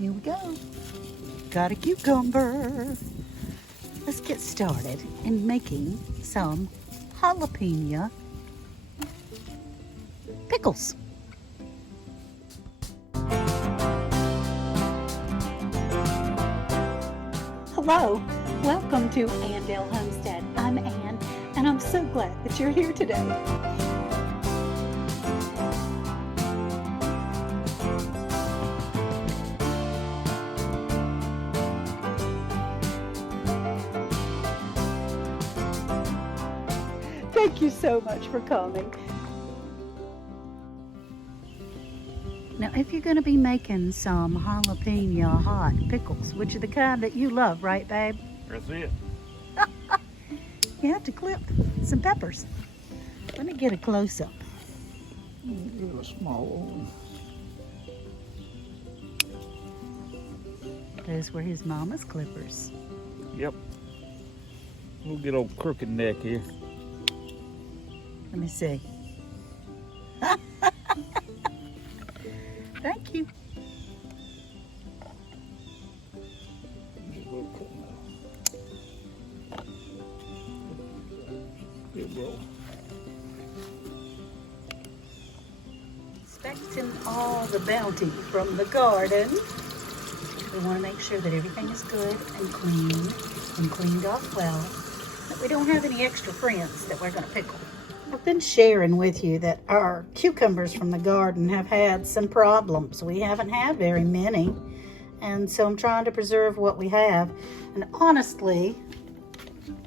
Here we go. Got a cucumber. Let's get started in making some jalapeno pickles. Hello, welcome to Homestead. I'm Ann, and I'm so glad that you're here today. Thank you so much for coming. Now, if you're going to be making some jalapeno hot pickles, which are the kind that you love, right, babe? That's it. You have to clip some peppers. Let me get a close-up. Get a small one. Those were his mama's clippers. Yep. We'll get old crooked neck here. Let me see. Thank you. Expecting all the bounty from the garden. We want to make sure that everything is good and clean and cleaned off well. That we don't have any extra friends that we're going to pickle. I've been sharing with you that our cucumbers from the garden have had some problems. We haven't had very many, and so I'm trying to preserve what we have. And honestly,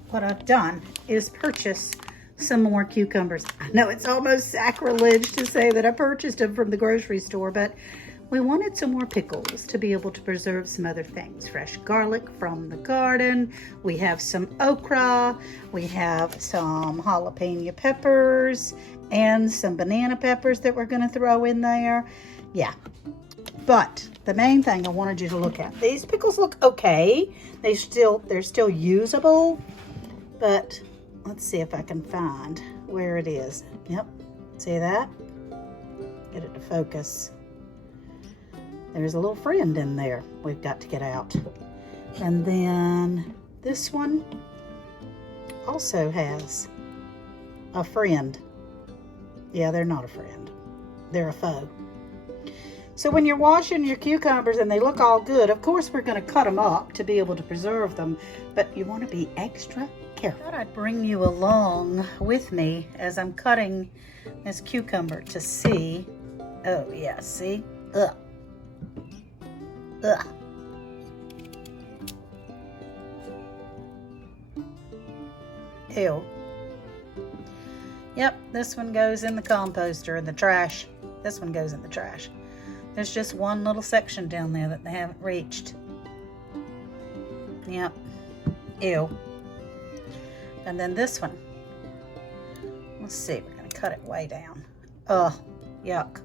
what I've done is purchase some more cucumbers. I know it's almost sacrilege to say that I purchased them from the grocery store, but we wanted some more pickles to be able to preserve some other things. Fresh garlic from the garden. We have some okra. We have some jalapeno peppers and some banana peppers that we're going to throw in there. Yeah. But the main thing I wanted you to look at, these pickles look okay. They're still usable, but let's see if I can find where it is. Yep. See that? Get it to focus. There's a little friend in there we've got to get out. And then this one also has a friend. Yeah, they're not a friend. They're a foe. So when you're washing your cucumbers and they look all good, of course we're going to cut them up to be able to preserve them, but you want to be extra careful. I thought I'd bring you along with me as I'm cutting this cucumber to see. Oh yeah, see? Ugh. Ugh. Ew. Yep, this one goes in the composter, in the trash. This one goes in the trash. There's just one little section down there that they haven't reached. Yep. Ew. And then this one. Let's see, we're going to cut it way down. Ugh, yuck.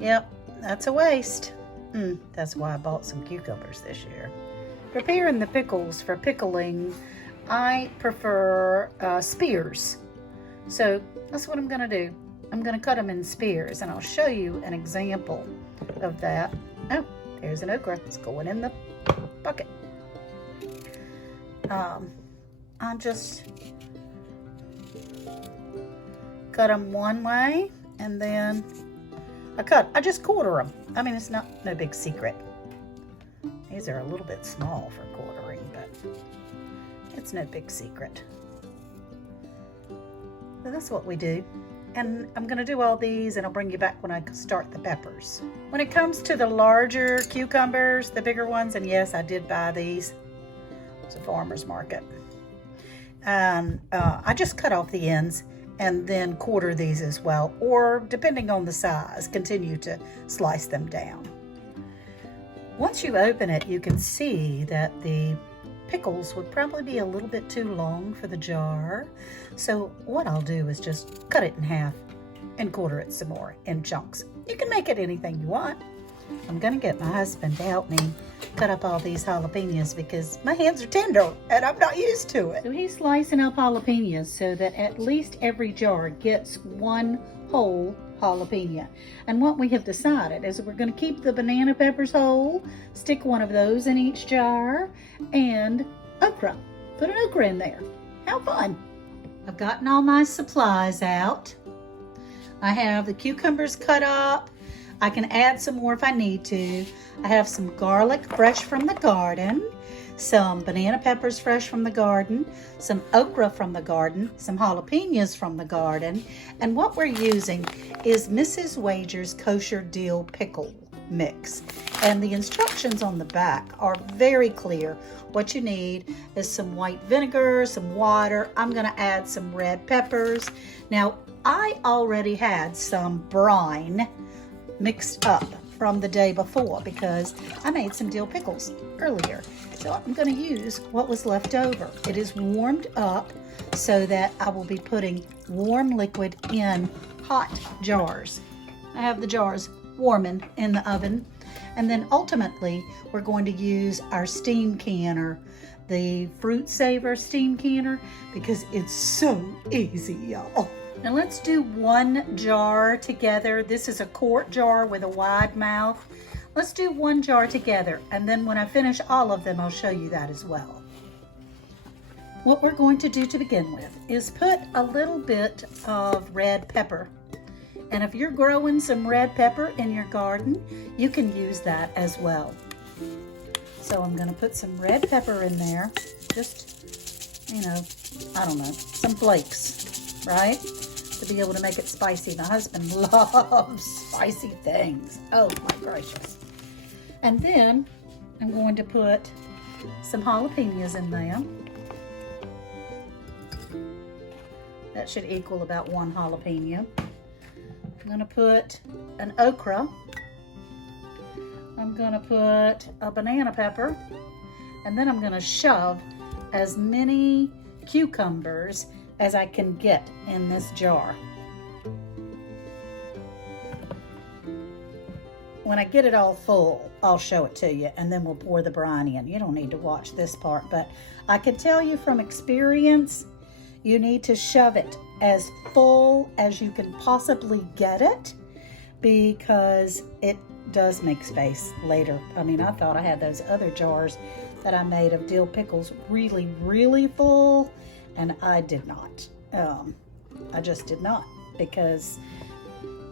Yep, that's a waste. That's why I bought some cucumbers this year. Preparing the pickles for pickling, I prefer spears. So that's what I'm going to do. I'm going to cut them in spears, and I'll show you an example of that. Oh, there's an okra. It's going in the bucket. I just cut them one way, and then I just quarter them. I mean, it's no big secret. These are a little bit small for quartering, but it's no big secret. So that's what we do. And I'm going to do all these, and I'll bring you back when I start the peppers. When it comes to the larger cucumbers, the bigger ones, and yes, I did buy these. It's a farmer's market. And I just cut off the ends and then quarter these as well, or depending on the size, continue to slice them down. Once you open it, you can see that the pickles would probably be a little bit too long for the jar. So what I'll do is just cut it in half and quarter it some more in chunks. You can make it anything you want. I'm gonna get my husband to help me cut up all these jalapenos because my hands are tender and I'm not used to it. So he's slicing up jalapenos so that at least every jar gets one whole jalapeno. And what we have decided is we're going to keep the banana peppers whole, stick one of those in each jar, and okra. Put an okra in there. How fun. I've gotten all my supplies out. I have the cucumbers cut up. I can add some more if I need to. I have some garlic fresh from the garden, some banana peppers fresh from the garden, some okra from the garden, some jalapenos from the garden, and what we're using is Mrs. Wager's kosher dill pickle mix. And the instructions on the back are very clear. What you need is some white vinegar, some water. I'm going to add some red peppers. Now, I already had some brine mixed up from the day before because I made some dill pickles earlier. So I'm going to use what was left over. It is warmed up so that I will be putting warm liquid in hot jars. I have the jars warming in the oven. And then ultimately, we're going to use our steam canner, the Fruit Saver steam canner, because it's so easy, y'all. Now let's do one jar together. This is a quart jar with a wide mouth. Let's do one jar together, and then when I finish all of them, I'll show you that as well. What we're going to do to begin with is put a little bit of red pepper. And if you're growing some red pepper in your garden, you can use that as well. So I'm going to put some red pepper in there, just, you know, I don't know, some flakes, right? To be able to make it spicy. My husband loves spicy things. Oh my gracious. And then I'm going to put some jalapenos in there. That should equal about one jalapeno. I'm going to put an okra. I'm going to put a banana pepper. And then I'm going to shove as many cucumbers as I can get in this jar. When I get it all full, I'll show it to you, and then we'll pour the brine in. You don't need to watch this part, but I can tell you from experience, you need to shove it as full as you can possibly get it, because it does make space later. I mean, I thought I had those other jars that I made of dill pickles really, really full, and I did not. I just did not, because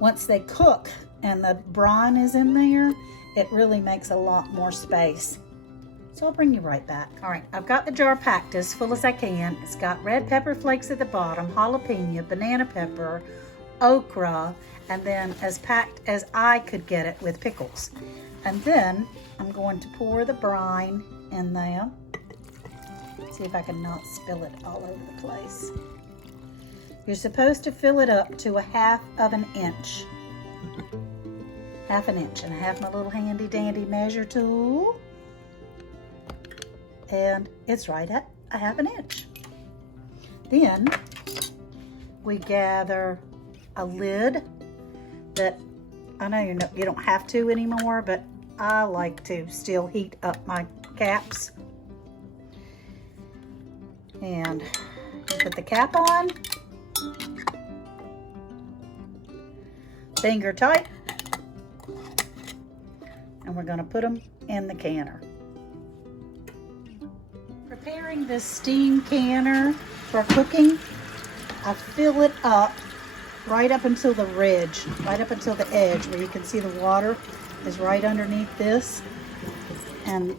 once they cook and the brine is in there, it really makes a lot more space. So I'll bring you right back. All right, I've got the jar packed as full as I can. It's got red pepper flakes at the bottom, jalapeno, banana pepper, okra, and then as packed as I could get it with pickles. And then I'm going to pour the brine in there. See if I can not spill it all over the place. You're supposed to fill it up to 1/2 of an inch. 1/2 inch. And I have my little handy dandy measure tool. And it's right at 1/2 inch. Then we gather a lid that, I know you don't have to anymore, but I like to still heat up my caps. And you put the cap on, finger tight, and we're going to put them in the canner. Preparing this steam canner for cooking, I fill it up right up until the ridge, right up until the edge where you can see the water is right underneath this. And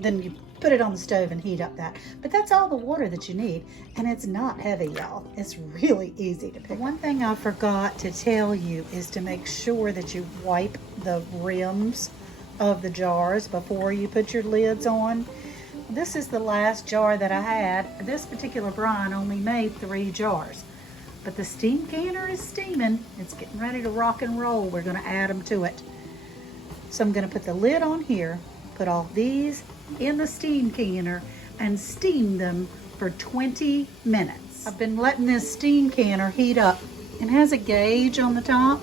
then you put it on the stove and heat up that. But that's all the water that you need, and it's not heavy, y'all. It's really easy to pick. One thing I forgot to tell you is to make sure that you wipe the rims of the jars before you put your lids on. This is the last jar that I had. This particular brine only made 3 jars. But the steam canner is steaming. It's getting ready to rock and roll. We're going to add them to it. So I'm going to put the lid on here, put all these in the steam canner, and steam them for 20 minutes. I've been letting this steam canner heat up. It has a gauge on the top.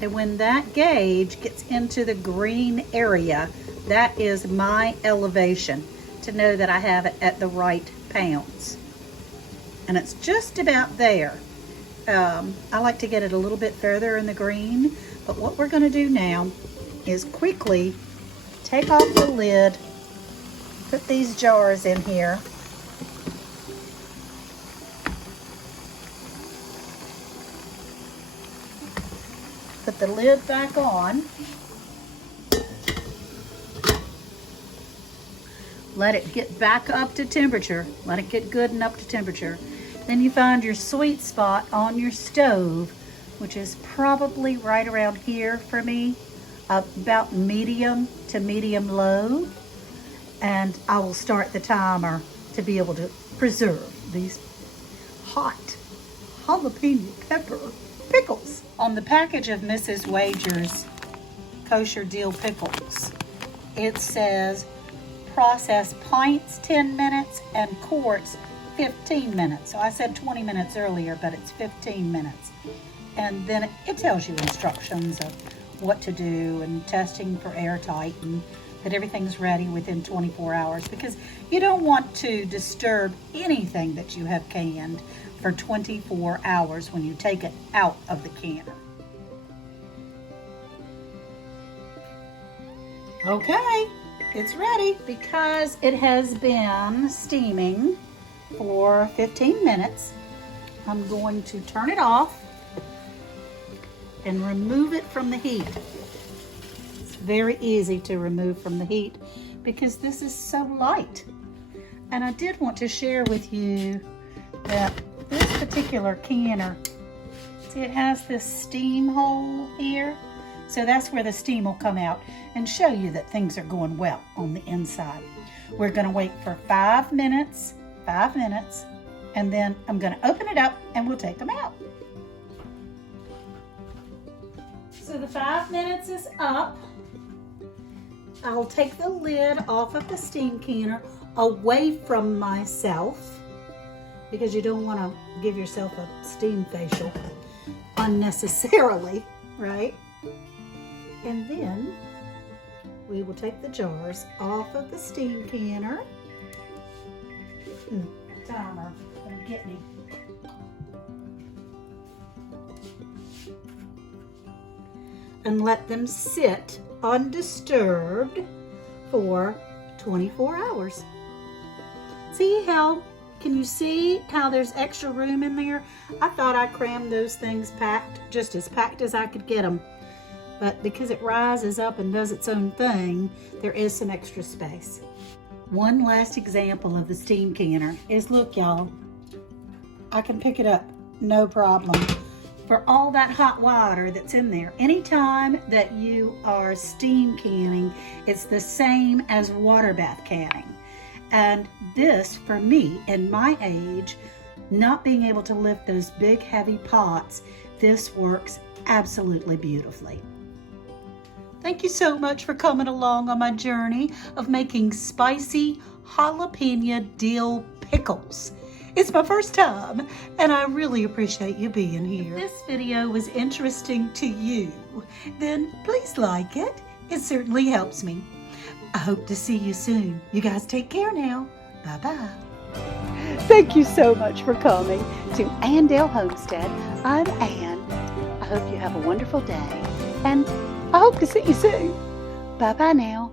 And when that gauge gets into the green area, That is my elevation to know that I have it at the right pounds. And it's just about there. I like to get it a little bit further in the green, but what we're gonna do now is quickly take off the lid, put these jars in here. Put the lid back on. Let it get back up to temperature. Let it get good and up to temperature. Then you find your sweet spot on your stove, which is probably right around here for me, about medium to medium low. And I will start the timer to be able to preserve these hot jalapeno pepper pickles. On the package of Mrs. Wager's kosher dill pickles, it says process pints 10 minutes and quarts 15 minutes. So I said 20 minutes earlier, but it's 15 minutes. And then it tells you instructions of what to do and testing for airtight and that everything's ready within 24 hours, because you don't want to disturb anything that you have canned for 24 hours when you take it out of the canner. Okay, it's ready. Because it has been steaming for 15 minutes, I'm going to turn it off and remove it from the heat. It's very easy to remove from the heat because this is so light. And I did want to share with you that this particular canner, see, it has this steam hole here. So that's where the steam will come out and show you that things are going well on the inside. We're gonna wait for 5 minutes, and then I'm gonna open it up and we'll take them out. So the 5 minutes is up. I'll take the lid off of the steam canner away from myself because you don't want to give yourself a steam facial unnecessarily, right? And then we will take the jars off of the steam canner. Timer, gonna get me. And let them sit undisturbed for 24 hours. See how, can you see how there's extra room in there? I thought I crammed those things packed, just as packed as I could get them. But because it rises up and does its own thing, there is some extra space. One last example of the steam canner is, look y'all, I can pick it up, no problem. For all that hot water that's in there, anytime that you are steam canning, it's the same as water bath canning. And this, for me, in my age, not being able to lift those big heavy pots, this works absolutely beautifully. Thank you so much for coming along on my journey of making spicy jalapeno dill pickles. It's my first time, and I really appreciate you being here. If this video was interesting to you, then please like it. It certainly helps me. I hope to see you soon. You guys take care now. Bye-bye. Thank you so much for coming to Andale Homestead. I'm Ann. I hope you have a wonderful day, and I hope to see you soon. Bye-bye now.